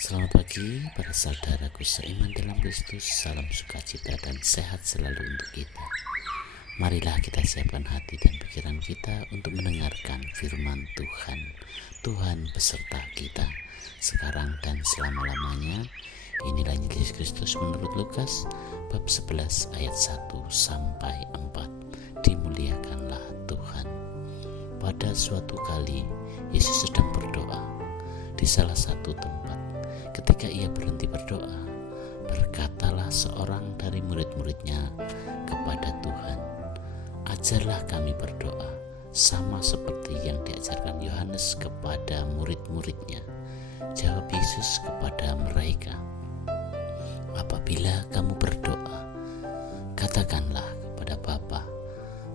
Selamat pagi para saudaraku seiman dalam Kristus. Salam sukacita dan sehat selalu untuk kita. Marilah kita siapkan hati dan pikiran kita untuk mendengarkan firman Tuhan. Tuhan beserta kita sekarang dan selama-lamanya. Inilah Injil Yesus Kristus menurut Lukas bab 11 ayat 1 sampai 4. Dimuliakanlah Tuhan. Pada suatu kali Yesus sedang berdoa di salah satu tempat. Ketika ia berhenti berdoa, berkatalah seorang dari murid-muridnya kepada Tuhan, "Ajarlah kami berdoa, sama seperti yang diajarkan Yohanes kepada murid-muridnya." Jawab Yesus kepada mereka, "Apabila kamu berdoa, katakanlah kepada Bapa,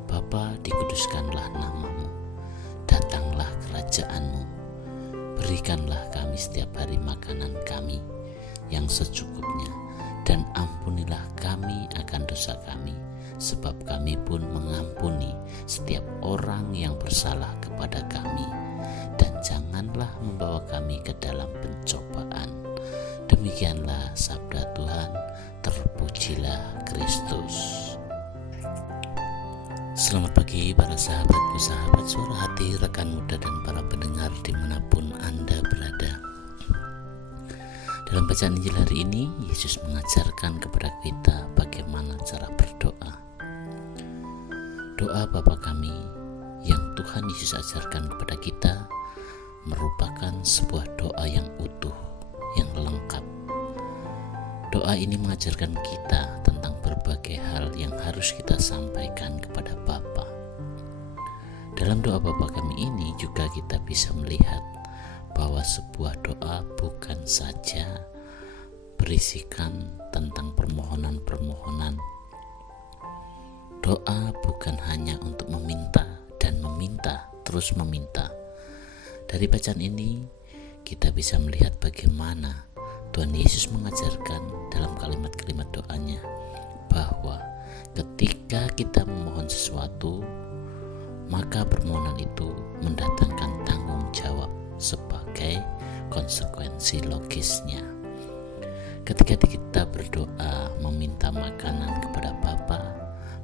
Bapa, dikuduskanlah namamu, datanglah kerajaanmu. Berikanlah kami setiap hari makanan kami yang secukupnya, dan ampunilah kami akan dosa kami, sebab kami pun mengampuni setiap orang yang bersalah kepada kami. Dan janganlah membawa kami ke dalam pencobaan." Demikianlah sabda Tuhan. Terpujilah Kristus. Selamat pagi para sahabatku, sahabat suara hati, rekan muda dan para pendengar dimanapun Anda berada. Dalam bacaan Injil hari ini, Yesus mengajarkan kepada kita bagaimana cara berdoa. Doa Bapa kami yang Tuhan Yesus ajarkan kepada kita merupakan sebuah doa yang utuh, yang lengkap. Doa ini mengajarkan kita tentang berbagai hal yang harus kita sampaikan kepada Bapa. Dalam doa Bapa kami ini juga kita bisa melihat bahwa sebuah doa bukan saja berisikan tentang permohonan-permohonan. Doa bukan hanya untuk meminta dan meminta, terus meminta. Dari bacaan ini kita bisa melihat bagaimana Tuhan Yesus mengajarkan dalam kalimat-kalimat doanya bahwa ketika kita memohon sesuatu, maka permohonan itu mendatangkan tanggung jawab sebagai konsekuensi logisnya. Ketika kita berdoa meminta makanan kepada Bapa,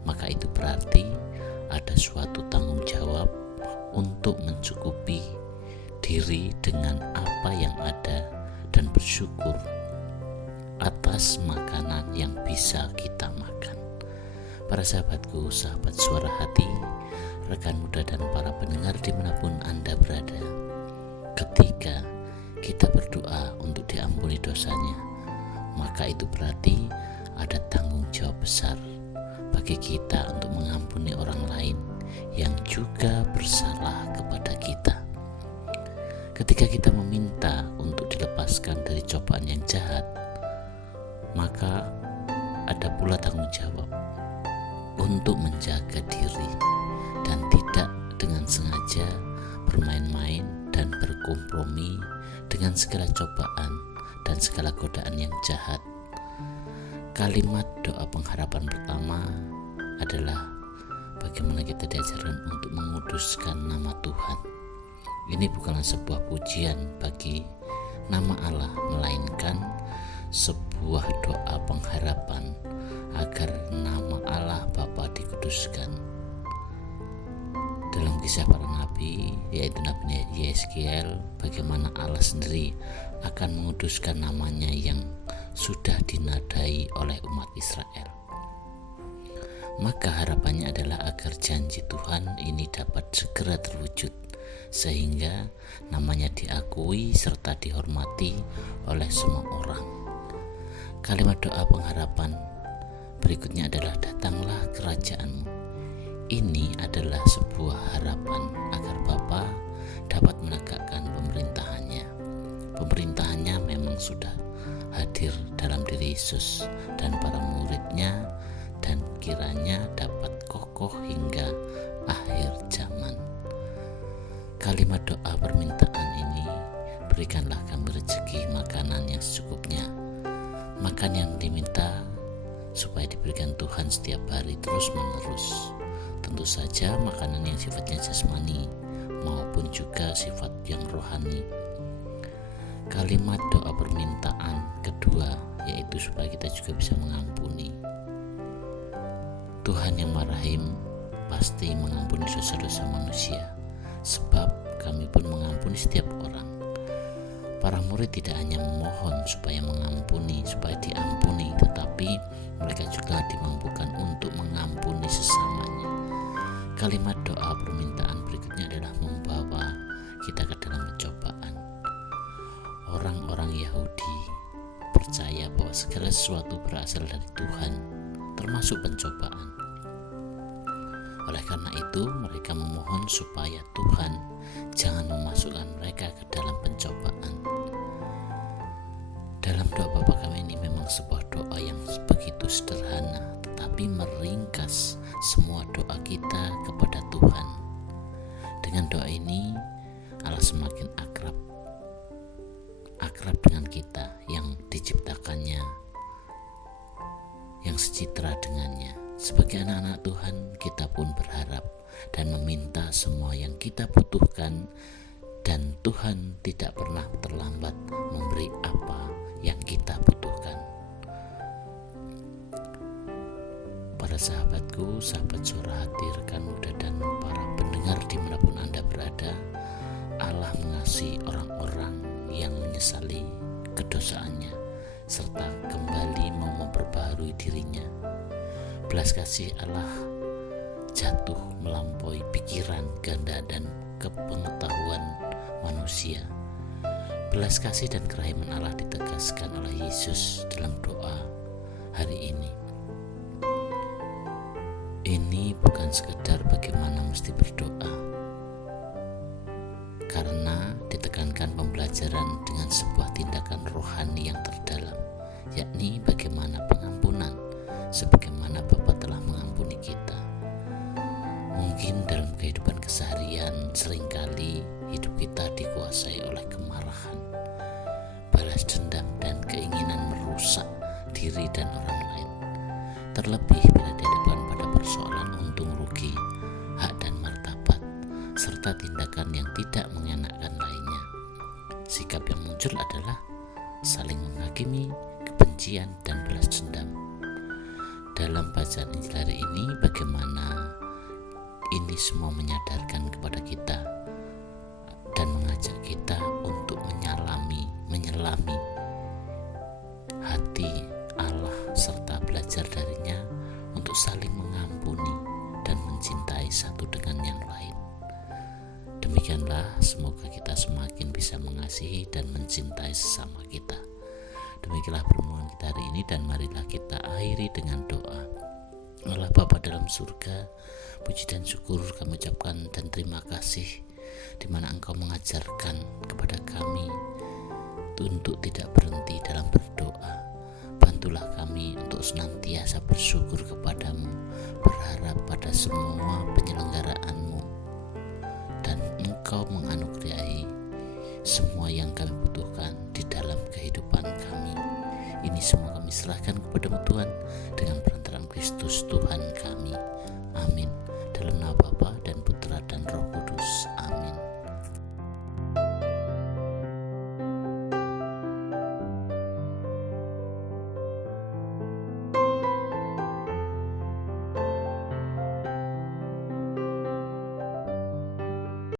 maka itu berarti ada suatu tanggung jawab untuk mencukupi diri dengan apa yang ada dan bersyukur atas makanan yang bisa kita makan. Para sahabatku, sahabat suara hati, rekan muda dan para pendengar dimanapun Anda berada, ketika kita berdoa untuk diampuni dosanya, maka itu berarti ada tanggung jawab besar bagi kita untuk mengampuni orang lain yang juga bersalah kepada kita. Ketika kita meminta untuk dilepaskan dari cobaan yang jahat, maka ada pula tanggung jawab untuk menjaga diri dan tidak dengan sengaja bermain-main dan berkompromi dengan segala cobaan dan segala godaan yang jahat. Kalimat doa pengharapan pertama adalah bagaimana kita diajarkan untuk menguduskan nama Tuhan. Ini bukanlah sebuah pujian bagi nama Allah, melainkan sebuah doa pengharapan agar nama Allah Bapa dikuduskan. Dalam kisah para nabi, yaitu Nabi Yeskiel, bagaimana Allah sendiri akan menguduskan namanya yang sudah dinadai oleh umat Israel. Maka harapannya adalah agar janji Tuhan ini dapat segera terwujud, sehingga namanya diakui serta dihormati oleh semua orang. Kalimat doa pengharapan berikutnya adalah datanglah kerajaanmu. Ini adalah sebuah harapan agar Bapa dapat menegakkan pemerintahannya. Pemerintahannya memang sudah hadir dalam diri Yesus dan para muridnya, dan kiranya dapat kokoh hingga akhir zaman. Kalimat doa permintaan ini, berikanlah kami rezeki makanan yang secukupnya. Makan yang diminta supaya diberikan Tuhan setiap hari terus menerus. Tentu saja makanan yang sifatnya jasmani maupun juga sifat yang rohani. kalimat doa permintaan kedua, yaitu supaya kita juga bisa mengampuni. Tuhan yang Maha Rahim pasti mengampuni dosa-dosa manusia, sebab kami pun mengampuni setiap orang. Para murid tidak hanya memohon supaya mengampuni, supaya diampuni, tetapi mereka juga dimampukan untuk mengampuni sesamanya. Kalimat doa permintaan berikutnya adalah membawa kita ke dalam pencobaan. Orang-orang Yahudi percaya bahwa segala sesuatu berasal dari Tuhan, termasuk pencobaan. Oleh karena itu, mereka memohon supaya Tuhan jangan memasukkan mereka ke dalam pencobaan. Dalam doa Bapa Kami ini memang sebuah doa yang begitu sederhana, tetapi meringkas semua doa kita kepada Tuhan. Dengan doa ini, Allah semakin akrab dengan kita yang diciptakannya, yang secitra dengannya. Sebagai anak-anak Tuhan, kita pun berharap dan meminta semua yang kita butuhkan, dan Tuhan tidak pernah terlambat memberi apa yang kita butuhkan. Para sahabatku, sahabat Suara Hati, rekan muda dan para pendengar dimanapun Anda berada, Allah mengasihi orang-orang yang menyesali kedosaannya serta kembali mau memperbaharui dirinya. Belas kasih Allah jatuh melampaui pikiran, kehendak, dan kepengetahuan manusia. Belas kasih dan kerahiman Allah ditegaskan oleh Yesus dalam doa hari ini. Ini bukan sekedar bagaimana mesti berdoa, karena ditekankan pembelajaran dengan sebuah tindakan rohani yang terdalam, yakni bagaimana pengampunan, sebagaimana Bapa telah mengampuni kita. Mungkin dalam kehidupan keseharian seringkali hidup kita dikuasai oleh kemarahan, balas dendam, dan keinginan merusak diri dan orang lain. Terlebih bila dihadapkan pada persoalan untung rugi, hak dan martabat, serta tindakan yang tidak mengenakan lainnya. Sikap yang muncul adalah saling menghakimi, kebencian, dan balas dendam. Dalam bacaan Injil hari ini, bagaimana ini semua menyadarkan kepada kita dan mengajak kita untuk menyelami hati Allah serta belajar darinya untuk saling mengampuni dan mencintai satu dengan yang lain. Demikianlah, semoga kita semakin bisa mengasihi dan mencintai sesama kita. Demikianlah permohonan kita hari ini, dan marilah kita akhiri dengan doa. Allah Bapa dalam surga, puji dan syukur kami ucapkan dan terima kasih di mana Engkau mengajarkan kepada kami untuk tidak berhenti dalam berdoa. Bantulah kami untuk senantiasa bersyukur kepadamu, berharap pada semua penyelenggaraanmu, dan Engkau menganugerahi semua yang kami butuhkan di dalam kehidupan kami. Ini semua kami serahkan kepada-Mu Tuhan,